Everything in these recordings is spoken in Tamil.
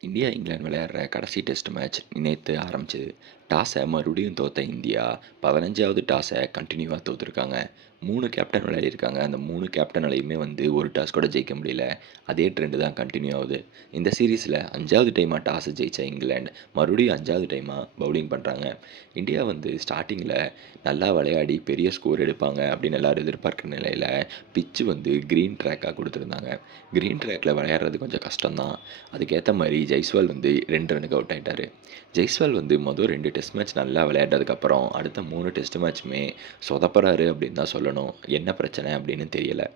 இந்தியா இங்கிலாந்து விளையாடுற கடைசி டெஸ்ட் மேட்ச் நேற்று ஆரம்பிச்சது. டாஸை மறுபடியும் தோத்த இந்தியா பதினஞ்சாவது டாஸை கண்டினியூவாக தோற்றுருக்காங்க மூணு கேப்டன் விளையாடிருக்காங்க. அந்த மூணு கேப்டனாலையுமே வந்து ஒரு டாஸ் கூட ஜெயிக்க முடியல. அதே ட்ரெண்டு தான் கண்டினியூ ஆகுது. இந்த சீரீஸில் அஞ்சாவது டைமாக டாஸை ஜெயித்த இங்கிலாந்து மறுபடியும் அஞ்சாவது டைமாக பவுலிங் பண்ணுறாங்க இந்தியா வந்து ஸ்டார்டிங்கில் நல்லா விளையாடி பெரிய ஸ்கோர் எடுப்பாங்க அப்படின்னு எல்லோரும் எதிர்பார்க்குற நிலையில் பிச்சு வந்து க்ரீன் ட்ராக்காக கொடுத்துருந்தாங்க. க்ரீன் ட்ராக்கில் விளையாடுறது கொஞ்சம் கஷ்டம்தான். அதுக்கேற்ற மாதிரி ஜெய்ஸ்வால் வந்து ரெண்டு ரனுக்கு அவுட் ஆகிட்டார் ஜெய்ஸ்வால் வந்து மொதல் ரெண்டு டெஸ்ட் மேட்ச் நல்லா விளையாண்டதுக்கப்புறம் அடுத்த மூணு டெஸ்ட் மேட்ச்சுமே சொதப்புறாரு அப்படின்னு தான் சொல்லணும். என்ன பிரச்சனை அப்படின்னு தெரியலை.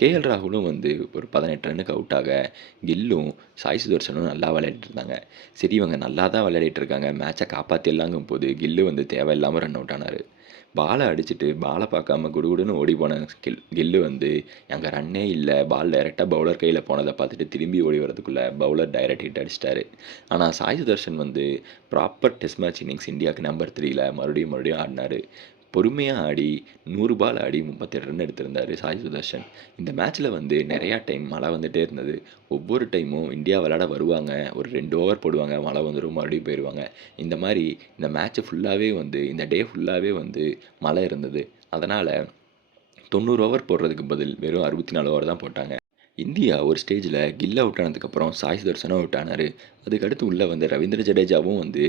கேஎல் ராகுலும் வந்து ஒரு பதினெட்டு ரன்னுக்கு அவுட் ஆக கில்லும் சாய் சுதர்சனும் நல்லா விளையாடிட்டு இருந்தாங்க. சரி இவங்க நல்லா தான் விளையாடிட்டு இருக்காங்க. மேட்சை காப்பாற்றிடலாங்கும் போது கில்லு வந்து தேவையில்லாமல் ரன் அவுட் ஆனார். பாலை அடிச்சுட்டு பாலை பார்க்காம குடுகுடுன்னு ஓடி போன கில் கில்லு வந்து அங்கே ரன்னே இல்லை. பால் டைரெக்டாக பவுலர் கையில் போனதை பார்த்துட்டு திரும்பி ஓடி வரதுக்குள்ளே பவுலர் டைரக்ட் ஹிட் அடிச்சிட்டாரு. ஆனால் சாய் சுதர்ஷன் வந்து ப்ராப்பர் டெஸ்ட் மேட்ச் இன்னிங்ஸ் இந்தியாவுக்கு நம்பர் த்ரீயில் மறுபடியும் மறுபடியும் ஆடினார். பொறுமையாக ஆடி நூறு பால் ஆடி முப்பத்தி ரன் எடுத்திருந்தார் சாய் சுதர்ஷன். இந்த மேட்ச்சில் வந்து நிறையா டைம் மழை வந்துகிட்டே இருந்தது. ஒவ்வொரு டைமும் இந்தியா விளாட வருவாங்க. ஒரு ரெண்டு ஓவர் போடுவாங்க. மழை வந்துடும் மறுபடியும் போயிடுவாங்க இந்த மாதிரி இந்த மேட்ச்சு ஃபுல்லாகவே வந்து இந்த டே ஃபுல்லாகவே வந்து மழை இருந்தது. அதனால் தொண்ணூறு ஓவர் போடுறதுக்கு பதில் வெறும் அறுபத்தி நாலு ஓவர் தான் போட்டாங்க. இந்தியா ஒரு ஸ்டேஜில் கில் அவுட் ஆனதுக்கப்புறம் சாய் சுதர்சனும் அவுட் ஆனார் அதுக்கடுத்து உள்ளே வந்து ரவீந்திர ஜடேஜாவும் வந்து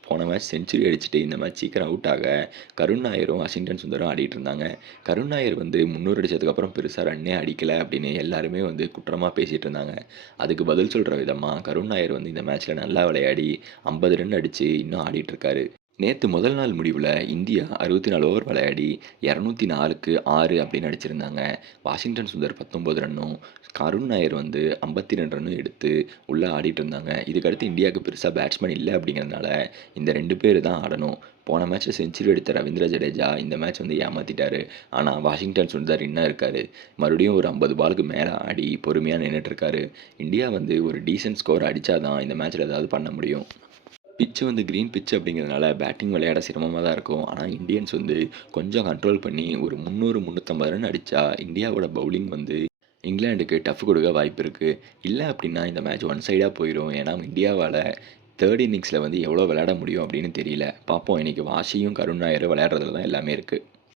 போன மேட்ச் செஞ்சுரி அடிச்சுட்டு இந்த மேட்ச் சீக்கிரம் அவுட் ஆக கருண் நாயரும் வாஷிங்டன் சுந்தரும் ஆடிட்டு இருந்தாங்க. கருண் நாயர் வந்து முன்னூறு அடித்ததுக்கப்புறம் பெருசாக ரன்னே அடிக்கலை அப்படின்னு எல்லாருமே வந்து குற்றமாக பேசிகிட்டு இருந்தாங்க. அதுக்கு பதில் சொல்கிற விதமாக கருண் நாயர் வந்து இந்த மேட்ச்சில் நல்லா விளையாடி ஐம்பது ரன் அடித்து இன்னும் ஆடிட்டுருக்காரு நேற்று முதல் நாள் முடிவில் இந்தியா அறுபத்தி நாலு ஓவர் விளையாடி இரநூத்தி நாலுக்கு ஆறு அப்படின்னு அடிச்சிருந்தாங்க வாஷிங்டன் சுந்தர் பத்தொம்போது ரன்னும் கருண் நாயர் வந்து ஐம்பத்தி ரெண்டு ரன்னும் எடுத்து உள்ளே ஆடிட்டு இருந்தாங்க. இதுக்கடுத்து இந்தியாவுக்கு பெருசாக பேட்ஸ்மேன் இல்லை அப்படிங்கிறதுனால இந்த ரெண்டு பேர் தான் ஆடணும். போன மேட்ச்சில் செஞ்சுரி எடுத்த ரவீந்திர ஜடேஜா இந்த மேட்ச் வந்து ஏமாற்றிட்டாரு ஆனால் வாஷிங்டன் சுந்தர் இன்னும் இருக்கார்? மறுபடியும் ஒரு ஐம்பது பாலுக்கு மேலே ஆடி பொறுமையாக நின்றுட்டுருக்காரு இந்தியா வந்து ஒரு டீசென்ட் ஸ்கோர் அடித்தா தான் இந்த மேட்ச்சில் ஏதாவது பண்ண முடியும். பிச்சு வந்து க்ரீன் பிச் அப்படிங்கிறதுனால பேட்டிங் விளையாட சிரமமாக தான் இருக்கும். ஆனால் இந்தியன்ஸ் வந்து கொஞ்சம் கண்ட்ரோல் பண்ணி ஒரு முந்நூறு முந்நூற்றம்பது ரன் அடித்தா இந்தியாவோட பவுலிங் வந்து இங்கிலாண்டுக்கு டஃப் கொடுக்க வாய்ப்பு இருக்குது இல்லை அப்படின்னா இந்த மேட்ச் ஒன் சைடாக போயிடும் ஏன்னா இந்தியாவால் தேர்ட் இன்னிங்ஸில் வந்து எவ்வளோ விளையாட முடியும் அப்படின்னு தெரியல. பார்ப்போம். இன்றைக்கி வாஷியும் கருண் நாயரும் விளையாடுறதுல தான் எல்லாமே இருக்குது